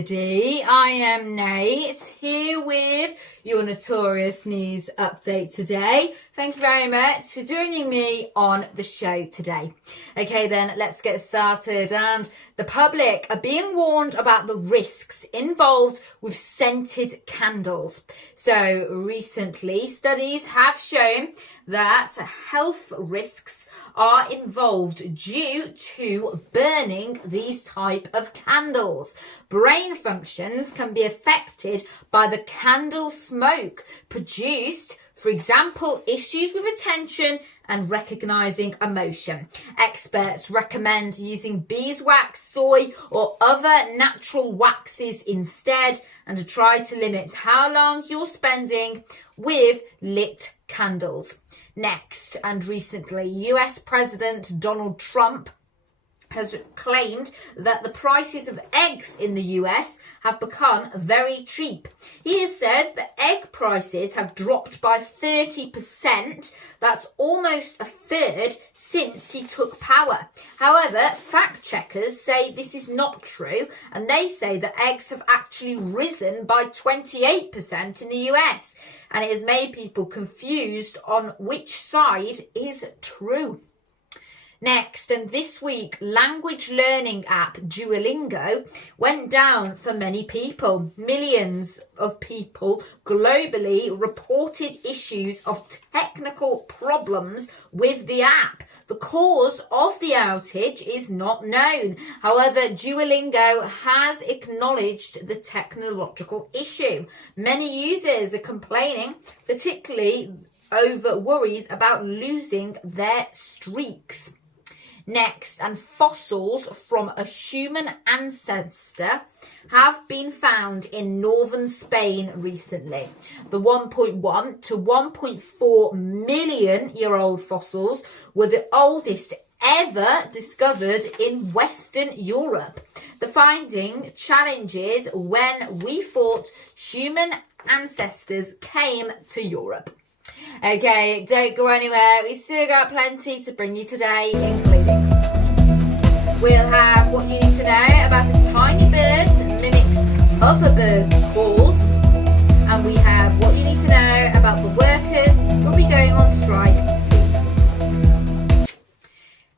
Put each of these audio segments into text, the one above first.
everybody, I am Nate, here with your Notorious News update today. Thank you very much for joining me on the show today. Okay then, let's get started. And the public are being warned about the risks involved with scented candles. So recently, studies have shown that health risks are involved due to burning these type of candles. Brain functions can be affected by the candle smoke produced. For example, issues with attention and recognizing emotion. Experts recommend using beeswax, soy, or other natural waxes instead, and to try to limit how long you're spending with lit candles. Next, and recently, US President Donald Trump has claimed that the prices of eggs in the US have become very cheap. He has said that egg prices have dropped by 30%. That's almost a third since he took power. However, fact checkers say this is not true, and they say that eggs have actually risen by 28% in the US, and it has made people confused on which side is true. Next, and this week, language learning app Duolingo went down for many people. Millions of people globally reported issues of technical problems with the app. The cause of the outage is not known. However, Duolingo has acknowledged the technological issue. Many users are complaining, particularly over worries about losing their streaks. Next, and fossils from a human ancestor have been found in northern Spain recently. The 1.1 to 1.4 million year old fossils were the oldest ever discovered in Western Europe. The finding challenges when we thought human ancestors came to Europe. Okay, don't go anywhere. We still got plenty to bring you today, including we'll have what you need to know about a tiny bird that mimics other birds' calls, and we have what you need to know about the workers who will be going on strike soon.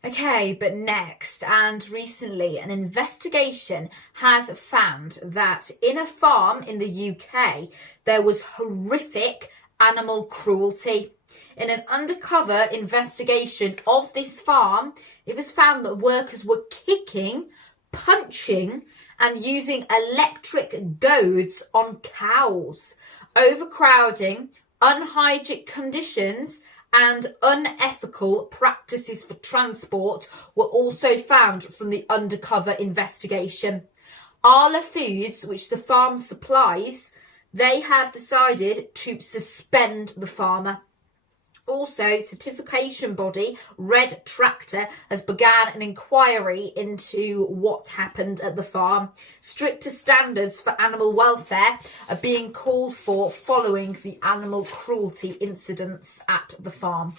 Okay, but next, and recently, an investigation has found that in a farm in the UK, there was horrific animal cruelty. In an undercover investigation of this farm, it was found that workers were kicking, punching, and using electric goads on cows. Overcrowding, unhygienic conditions, and unethical practices for transport were also found from the undercover investigation. Arla Foods, which the farm supplies, they have decided to suspend the farmer. Also, certification body Red Tractor has begun an inquiry into what happened at the farm. Stricter standards for animal welfare are being called for following the animal cruelty incidents at the farm.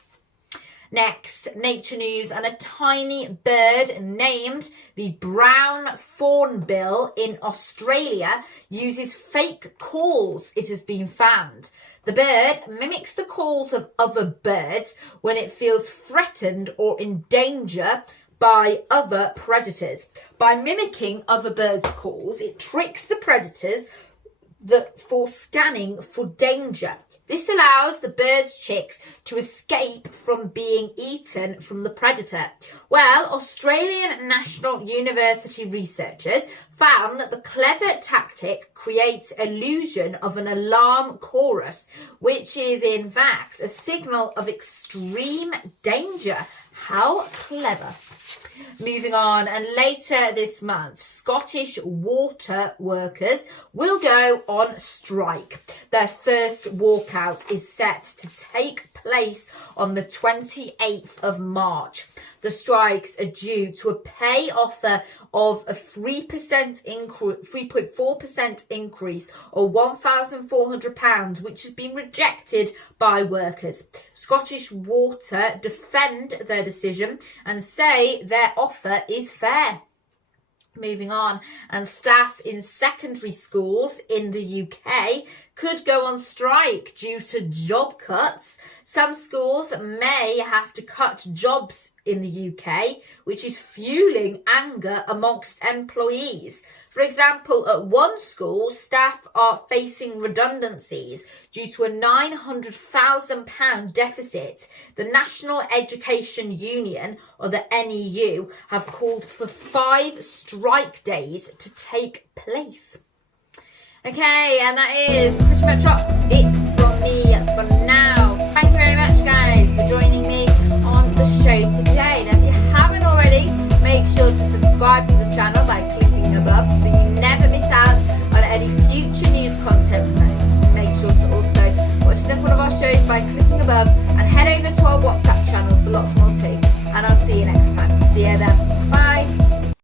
Next, nature news, and a tiny bird named the brown thornbill in Australia uses fake calls, it has been found. The bird mimics the calls of other birds when it feels threatened or in danger by other predators. By mimicking other birds' calls, it tricks the predators for scanning for danger. This allows the bird's chicks to escape from being eaten from the predator. Well, Australian National University researchers found that the clever tactic creates illusion of an alarm chorus, which is in fact a signal of extreme danger. How clever. Moving on, and later this month, Scottish water workers will go on strike. Their first walkout is set to take place on the 28th of March. The strikes are due to a pay offer of a 3.4% increase, or £1,400, which has been rejected by workers. Scottish Water defend their decision and say their offer is fair. Moving on, and staff in secondary schools in the UK could go on strike due to job cuts. Some schools may have to cut jobs in the UK, which is fueling anger amongst employees. For example, at one school, staff are facing redundancies due to a £900,000 deficit. The National Education Union, or the NEU, have called for 5 strike days to take place. Okay, and that is pretty much it from me for now. Thank you very much, guys, for joining me on the show today. Now, if you haven't already, make sure to subscribe to the channel by clicking above so that you never miss out on any future news content from us. Make sure to also watch another one of our shows by clicking above and head over to our WhatsApp channel for lots more too. And I'll see you next time.